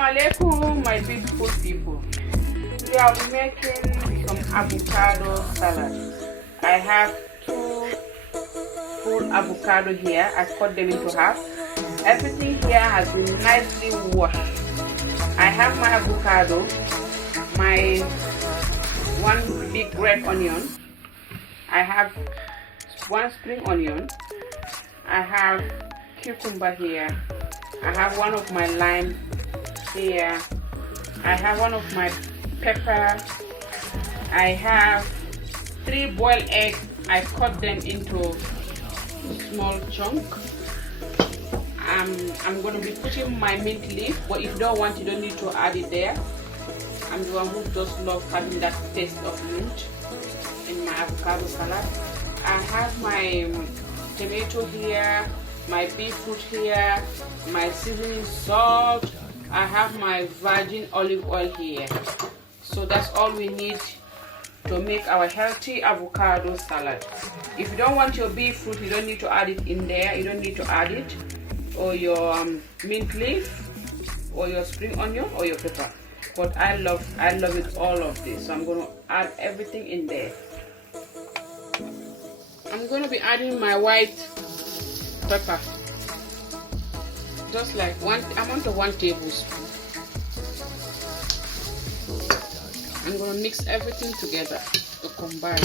Assalamualaikum, my beautiful people. Today I'll be making some avocado salad. I have 2 full avocado here. I cut them into half. Everything here has been nicely washed. I have my avocado, my 1 big red onion. I have 1 spring onion. I have cucumber here. I have 1 of my lime here. I have 1 of my pepper. I have 3 boiled eggs. I cut them into small chunk. I'm going to be putting my mint leaf, but if you don't want, you don't need to add it there. I'm the one who just love having that taste of mint in my avocado salad. I have my tomato here, my beetroot here, my seasoning salt. I have my virgin olive oil here. So that's all we need to make our healthy avocado salad. If you don't want your beetroot, you don't need to add it in there. You don't need to add it, or your mint leaf, or your spring onion, or your pepper. But I love it, all of this. So I'm going to add everything in there. I'm going to be adding my white pepper, just like amount of 1 tablespoon. I'm going to mix everything together to combine.